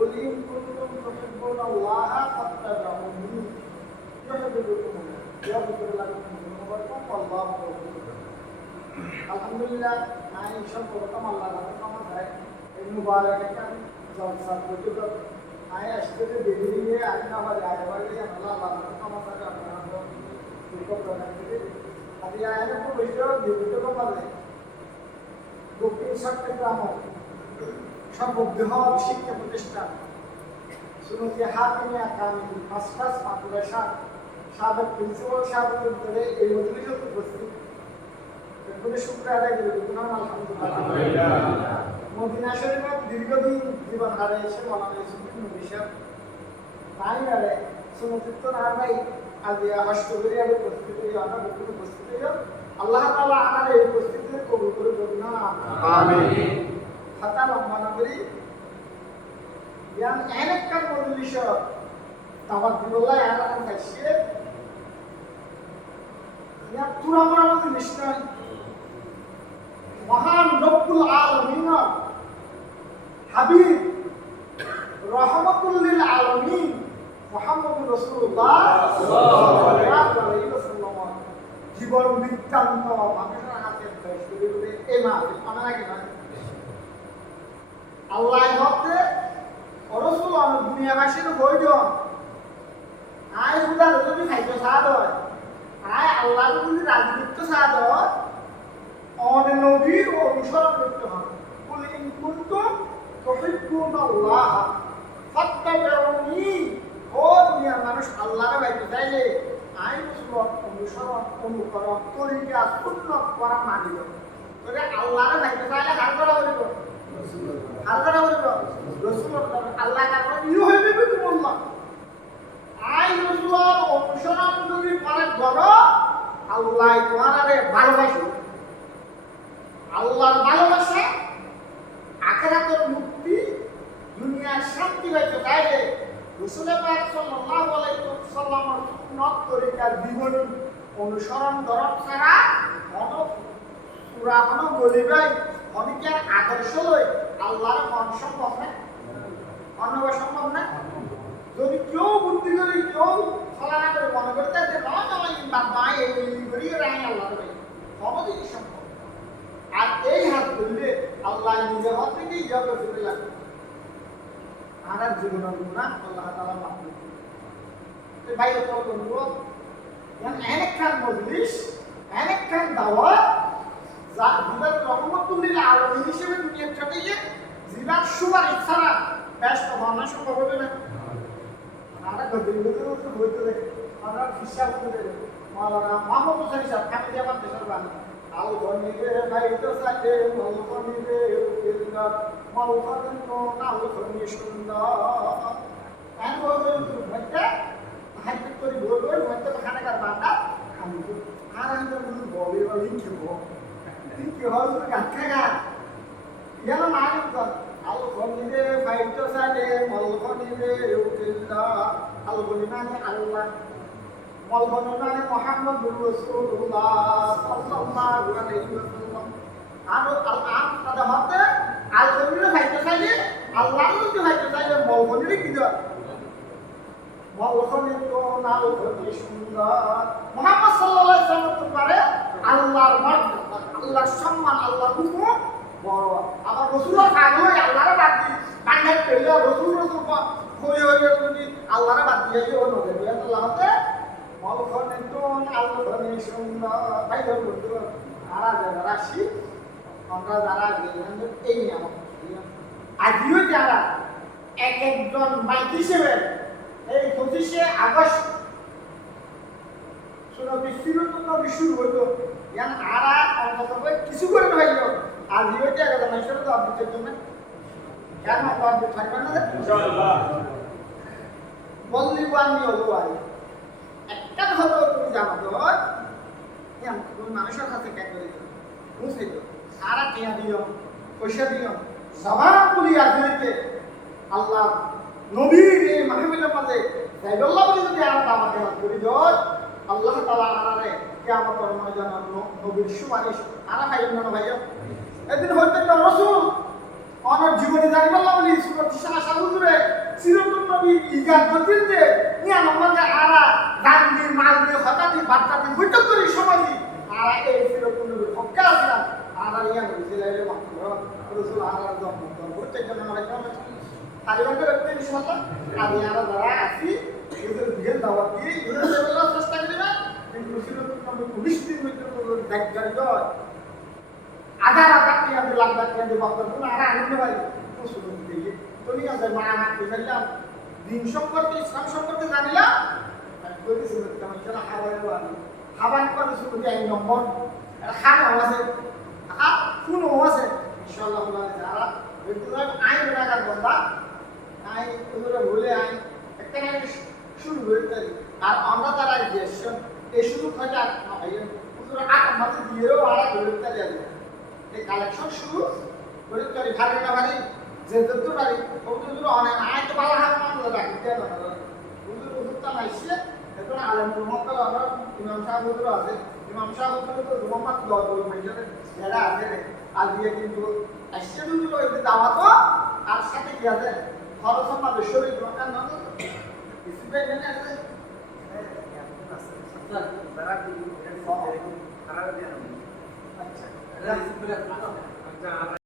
قل إن كنتم تحبون الله فاتبعوني يحببكم الله يغفر لكم ذنوبكم والله غفور আলহামদুলিল্লাহ আমি সর্বপ্রথম আল্লাহর নামে চাই এই মুবারক কান জলসা প্রতিগত আয় আসতে দেরি দিয়ে আজ আমার আয়বারে আল্লাহর নামে চাই আপনারা দুঃখ প্রদান করে আদি আয়ের উপর বিষয় জীবিত করলে দক্ষিণ চট্টগ্রাম সর্ববৃহৎ শিক্ষা প্রতিষ্ঠান সুনতি হাকিমিয়া কামিল মাস্টার্স মাদ্রাসা সাবেক প্রিন্সিপাল সাহেবের ধরে এই মজলিসে উপস্থিত শুক্র আদায় করে আলহামদুলিল্লাহ মদিনা শরীফের দীর্ঘদিন জীবন হারিয়েছে মৌলানা ইউসুফ নবী সাহেব তাই আরে সুনতিত্ব না ভাই আজ অষ্টগরি আমি উপস্থিত হই অনেক উপস্থিত হই আল্লাহ তাআলা আমাদের এই উপস্থিতি কবুল করে দেন আমিন হাতা লম্বা করি ইয়ান অনেক কাজ মজলিস তাওয়াক্কুল্লাহ আলাইহি কাছে ইয়া তুরামরা মধ্যে নিশ্চয় মহান রব্বুল আলামিন হাবিব রাহমাতুল লিল আলামিন মুহাম্মদুর রাসূলুল্লাহ সাল্লাল্লাহু আলাইহি ওয়াসাল্লাম জীবন বৃত্তান্ত মানুষের হাতে পেশ করে বলে এই মাহফিল আমার আগে নয় আল্লাহ হতে রাসূল আর দুনিয়াবাসীর প্রয়োজন আয় খুদা যদি খাইতে সাদ হয় আয় আল্লাহ যদি রাজনীতি সাদ হয় আমাদের নবীর অনুসরণ করতে হবে বলে ইন কুনতুম তুহিব্বুনাল্লাহ ফাত্তাবিউনি ও দুনিয়ার মানুষ আল্লাহর বাইতে চাইলে আই রাসূল অনুসরণ অনুকরণ তরিকা সুন্নাত করা মানিব তবে আল্লাহর বাইতে চাইলে হার করা হইব আল্লাহর হইব রাসূল আল্লাহ তাআলা ইউ হইবে বিল্লাহ আই রাসূলের অনুসরণ যদি করে করো আল্লাহ তোমারে ভালোবাসে আল্লাহর ভালোবাসা আখিরাতের মুক্তি দুনিয়ার শান্তি পাইতে চাইলে রাসূল পাক সাল্লাল্লাহু আলাইহি ওয়াসাল্লামের সুন্নাত তরিকার জীবনী অনুসরণ করা ছাড়া কোন সূরা কোন বলিবাই অনেকের আদর্শ লই আল্লাহর মন সম্ভব না অন্যব সম্ভব না যদি কেউ বুদ্ধি করে কেউ ফলানা করে মনে করতে যে নয় নয় বা নয় এই করিয়ে রাই আল্লাহর ভাই সহজেই সম্ভব আর এই হাত ধরলে আল্লাহ নিজের হাত থেকেই যাবে ফিরে লাগবে আর জীবনের গুণা আল্লাহ তাআলা মাফ করে দিবেন ভাই তো বলবো অনেক খান মজলিস অনেক খান দাওয়াত যা দিবার রহমতুল লিল আলামিন হিসেবে দুনিয়ার চটিয়ে জিবার সুপারিশ ছাড়া ব্যস্ত মানা সম্ভব হবে না আমরা গদির গদির হইতে দেখে আমরা হিসাব করে দেব মাওলানা মাহমুদ হোসেন সাহেব আমি আমার দেশের বাণী আল গনিরে ভাইতো সাথে মল গনিরে উকিলনা মল গনির নাল গনি সুন্দর এন বলে মধ্যে হাইতে করি বলবো মধ্যে খানাকার বান্দা আমি তো আর আমি তো বলি বলি কি হল গাখা ইয়ালা মাইন তো আল গনিরে ভাইতো সাথে মল গনিরে উকিলনা আল গনি মানে আল্লাহ মল গনি মানে মুহাম্মদুর রাসূলুল্লাহ সাল্লাল্লাহু আলাইহি ওয়াসাল্লাম আর আল তাদের হাতে আল গনিরে ভাইতো সাথে আল্লাহর যদি ভাইতো সাথে মল গনিরে কি দাও মল গনি তো নাল গনি সুন্দর মুহাম্মদ সাল্লাল্লাহু আলাইহি ওয়াসাল্লাম পারে আল্লাহর মর্যাদা আল্লাহর সম্মান আল্লাহর হুকুম বড় আবার রাসূলের আগেই আল্লাহর বাদ দি বান্দার পেলে রাসূল হয়ে যদি আল্লাহর বাদ দিয়ে ও নবে আল্লাহ হতে মলখনে তো আল্লাহর সুন্দর ভাই বলতে আর যারা রাশি আমরা যারা এই নিয়ম আজও যারা এক একজন মাইক হিসেবে এই 25শে আগস্ট শুনো বিশ্বরত্ন শুরু হইলো ইয়ান আরা অন্তত কিছু করে হইলো আর ভিডিওটা একটা মেসেজ তো আপডেটের জন্য কেন আপডেট থাকবে না ইনশাআল্লাহ বললি বানি হলো আর একটা হলো তুমি জানো তো ইয়ান তুমি মানুষের কাছে কে করে বুঝলি তো সারা টিয়া দিও পয়সা দিও সবার পুলি আজকে আল্লাহ নবীর এই মাহফিলের মধ্যে সাইদুল্লাহ বলে যদি আমরা দাওয়াত করি জয় আল্লাহ তাআলা আমারে কিয়ামতের ময়দানে নবীর সুপারিশ আরা পাইবেন না ভাইয়া এদিন হইতে রাসূল অনার জীবনে জানিবাল্লাহ বলি সুরত শাহ সাহুজুরে নবী ইজাত করতে নিয়া নম্বরে আরা গান্ধী মালদে হঠাৎই বার্তাটি বৈঠক করি সমাজী আরা এই ছিল কোনো পক্ষে আসলাম আরা ইয়া নবী জেলাইলে মাত্র রসুল আরা জন্ম করতে জন্য আমরা কেমন খালি বন্ধ রাখতে ইনশাআল্লাহ আমি আরা যারা আছি এদের বিয়ের দাওয়াত দিয়ে এদের লেভেলের চেষ্টা করি না কিন্তু ছিল নম্বর 19 দিন মধ্যে দেখগারি হয় আধার টাকা দিয়ে লাখ লাখ টাকা দিয়ে বাপ কোনো আরা আনন্দ পাই প্রশ্ন দিয়ে তো নিয়ে আসে মা আমাকে ফেললাম দিন সম্পর্কে ইসলাম সম্পর্কে জানিলাম বলেছিল কেমন যেন হাবান করে শুরু দিয়ে এই নম্বর খানা আছে কোনো আছে ইনশাআল্লাহ যারা আইন রাখার বন্ধা আইন ওগুলো ভুলে আইন একটা শুরু করতে আর আমরা তারা গিয়েছেন এই শুরু হয়তো আট মাসে দিয়েও আড়া করতে যাবে এই কালেকশন শুরু করতে পারি ভালো না ভারী যে যত পারি ওগুলো অনেক আয় তো ভালো হাত মানলে রাখি দেয় না ওগুলো ওষুধটা নাইছে এখন আলমুল মক্কা আমরা ইমাম সাহেব ওগুলো আছে ইমাম সাহেব ওগুলো তো মোহাম্মদ দল বলে মেয়েদের যারা আছে আর দিয়ে কিন্তু আসছে দুটো ওই দাওয়াতো আর সাথে কি আছে খরচ আমাদের শরীর দরকার না কিছু পেয়ে না আছে আচ্ছা